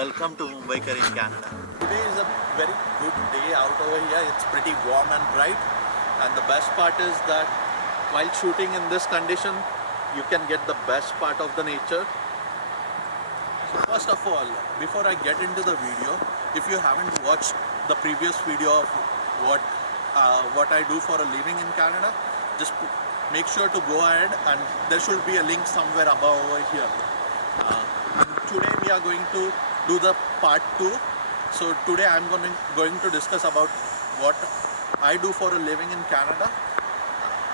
welcome to Mumbaikar in Canada. Today is a very good day out over here. It's pretty warm and bright, and the best part is that while shooting in this condition, you can get the best part of the nature. So first of all, before I get into the video, if you haven't watched the previous video of what I do for a living in Canada, just make sure to go ahead, and there should be a link somewhere above over here. Today we are going to do the part 2. So today I'm going to discuss about what I do for a living in Canada.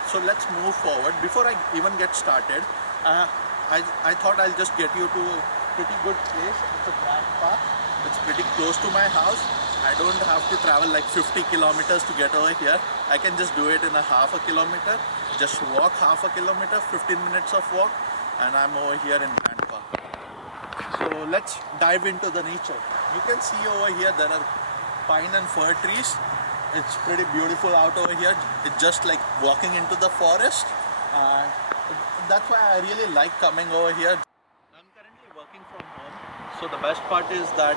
So let's move forward. Before I even get started, I thought I'll just get you to a pretty good place. It's a Grand Park. It's pretty close to my house. I don't have to travel like 50 kilometers to get over here. I can just do it in a half a kilometer. Just walk half a kilometer, 15 minutes of walk, and I'm over here in Grand Park. So let's dive into the nature. You can see over here there are pine and fir trees. It's pretty beautiful out over here. It's just like walking into the forest, and that's why I really like coming over here. I'm currently working from home, so the best part is that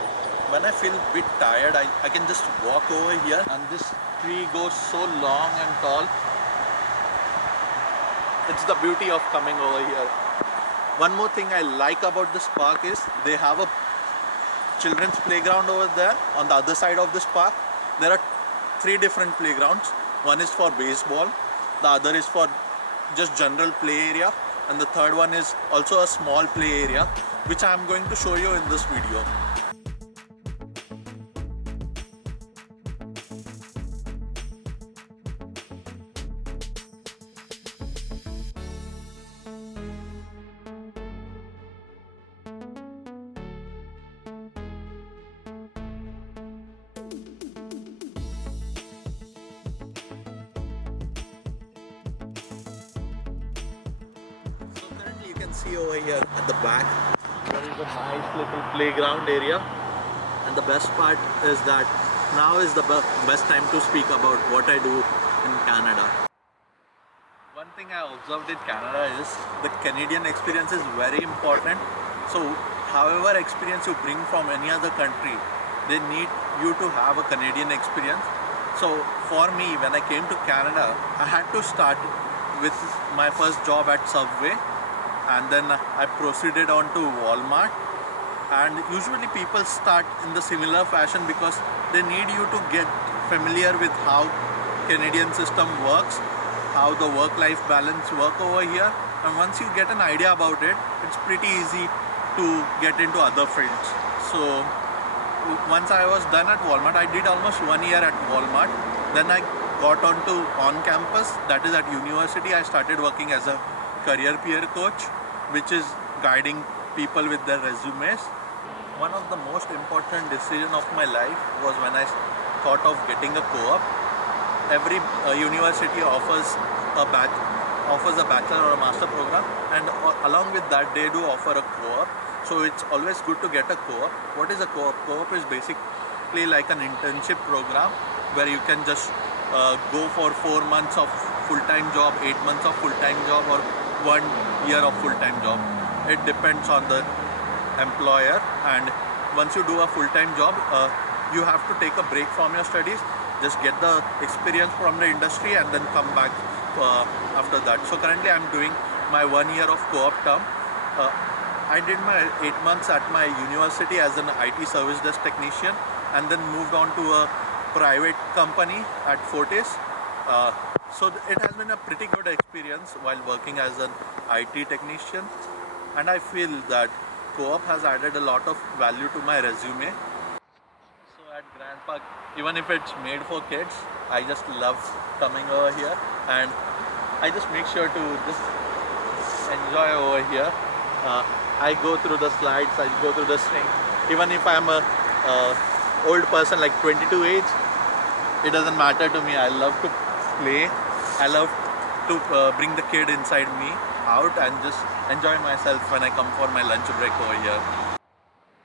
when I feel a bit tired, I can just walk over here, and this tree goes so long and tall. It's the beauty of coming over here. One more thing I like about this park is they have a children's playground over there. On the other side of this park, there are 3 different playgrounds. One is for baseball, the other is for just general play area, and the third one is also a small play area, which I am going to show you in this video. See over here at the back, there is a nice little playground area, and the best part is that now is the best time to speak about what I do in Canada. One thing I observed in Canada is the Canadian experience is very important. So however experience you bring from any other country, they need you to have a Canadian experience. So for me, when I came to Canada, I had to start with my first job at Subway, and then I proceeded on to Walmart. And usually people start in the similar fashion because they need you to get familiar with how Canadian system works, how the work-life balance work over here, and once you get an idea about it, it's pretty easy to get into other fields. So once I was done at Walmart, I did almost 1 year at Walmart. Then I got on campus, that is at university. I started working as a career peer coach, which is guiding people with their resumes. One of the most important decisions of my life was when I thought of getting a co-op. Every university offers a bachelor or a master program, and along with that they do offer a co-op. So it's always good to get a co-op. What is a co-op? Co-op is basically like an internship program where you can just go for 4 months of full-time job, 8 months of full-time job, or 1 year of full-time job. It depends on the employer, and once you do a full-time job, you have to take a break from your studies, just get the experience from the industry, and then come back after that. So currently I'm doing my 1 year of co-op term. I did my 8 months at my university as an IT service desk technician, and then moved on to a private company at Fortis. So it has been a pretty good experience while working as an IT technician, and I feel that co-op has added a lot of value to my resume. So at Grand Park, even if it's made for kids, I just love coming over here, and I just make sure to just enjoy over here. I go through the slides, I go through the swing. Even if I'm a old person like 22 age, it doesn't matter to me. I love to play. I love to bring the kid inside me out and just enjoy myself when I come for my lunch break over here.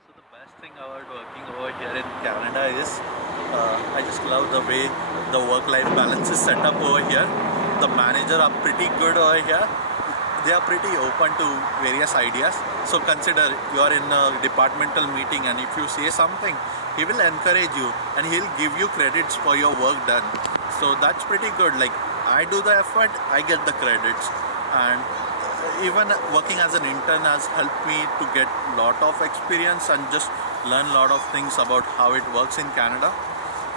So the best thing about working over here in Canada is I just love the way the work-life balance is set up over here. The manager are pretty good over here. they are pretty open to various ideas. So consider you are in a departmental meeting, and if you say something, he will encourage you and he'll give you credits for your work done. So that's pretty good. Like, I do the effort, I get the credits. And even working as an intern has helped me to get a lot of experience and just learn a lot of things about how it works in Canada.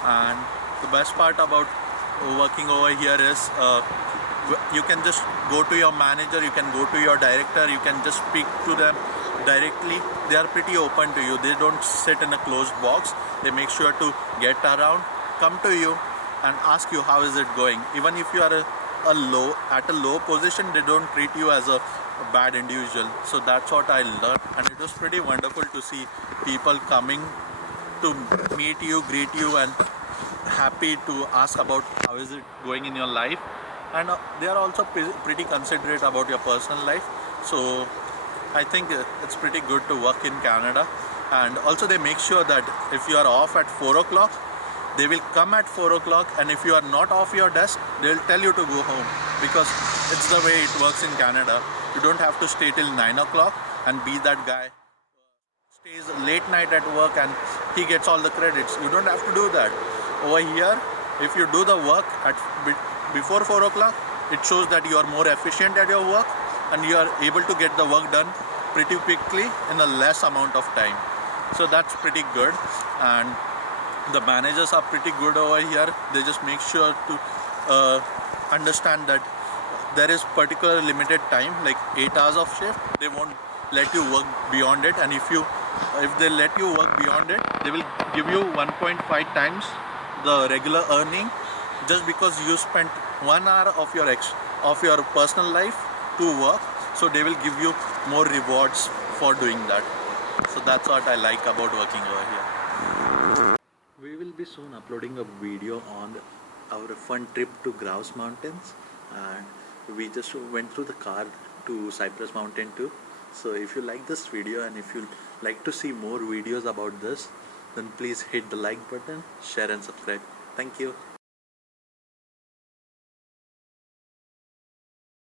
And the best part about working over here is you can just go to your manager, you can go to your director, you can just speak to them directly. They are pretty open to you. They don't sit in a closed box. They make sure to get around, come to you and ask you how is it going. Even if you are at a low position, they don't treat you as a bad individual. So that's what I learned, and it was pretty wonderful to see people coming to meet you, greet you, and happy to ask about how is it going in your life. And they are also pretty considerate about your personal life. So I think it's pretty good to work in Canada. And also they make sure that if you are off at 4 o'clock, they will come at 4 o'clock, and if you are not off your desk, they'll tell you to go home, because it's the way it works in Canada. You don't have to stay till 9 o'clock and be that guy stays late night at work and he gets all the credits. You don't have to do that. Over here, if you do the work at before 4 o'clock, it shows that you are more efficient at your work and you are able to get the work done pretty quickly in a less amount of time. So that's pretty good. And the managers are pretty good over here. They just make sure to understand that there is particular limited time, like 8 hours of shift. They won't let you work beyond it, and if they let you work beyond it, they will give you 1.5 times the regular earning, just because you spent 1 hour of your personal life to work. So they will give you more rewards for doing that. So that's what I like about working over here. We will be soon uploading a video on our fun trip to Grouse Mountains, and we just went through the car to Cypress Mountain too. So if you like this video and if you like to see more videos about this, then please hit the like button, share and subscribe. Thank you.